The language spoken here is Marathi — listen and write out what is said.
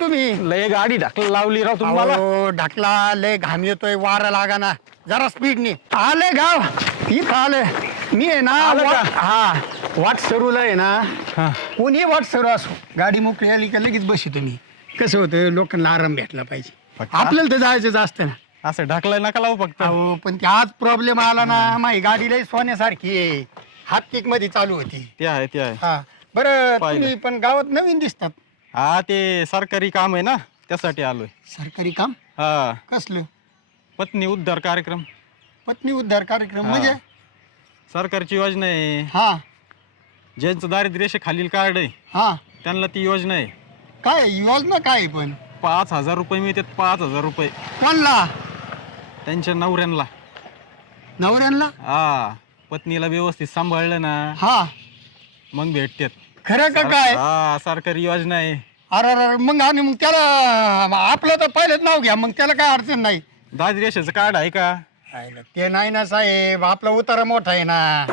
तुम्ही? लय गाडी ढकल लावली राव तुम्हाला अहो, ढकला लय घाम येतोय वारा लागा ना जरा स्पीडनी आले गाव. इथं आले. मी आहे ना आलं का? वाट- हा वाट सरूला आहे ना. हा. कोणी वाट सरू असो गाडी मोकळी आली का लगेच बशी तुम्ही कसं होतं लोकांना आराम भेटला पाहिजे. फक्त- आपल्याला तर जायचं असतं ना. असं ढकलाय नका लावू फक्त. अहो पण ते आज प्रॉब्लेम आला ना माझी गाडी लई सोन्यासारखी आहे. हात किकमध्ये चालू होती. ते आहे ते आहे. हा. बरं पाहिलं. तुम्ही पण गावात नवीन दिसतात. हा ते सरकारी काम आहे ना त्यासाठी आलोय. सरकारी काम? हा. कसलं? पत्नी उद्धार कार्यक्रम. पत्नी उद्धार कार्यक्रम हा. म्हणजे सरकारची योजना आहे. हा. ज्यांचं दारिद्र्य खालील कार्ड आहे हा. त्यांना ती योजना आहे. काय योजना काय आहे पण? पाच हजार रुपये मिळतात पाच हजार रुपये. कोणला? त्यांच्या नवऱ्यांना. नवऱ्यांना? हा. पत्नीला व्यवस्थित सांभाळलं ना हा. मग भेटतात. खरं का काय? हा सरकारी योजना आहे. अरे अरे मग आणि मग त्याला आपलं तर पहिलेच नाव घ्या मग त्याला काय अडचण नाही दारिद्र्याचं कार्ड आहे का. ते नाही ना साहेब आपला उतारा मोठा आहे ना?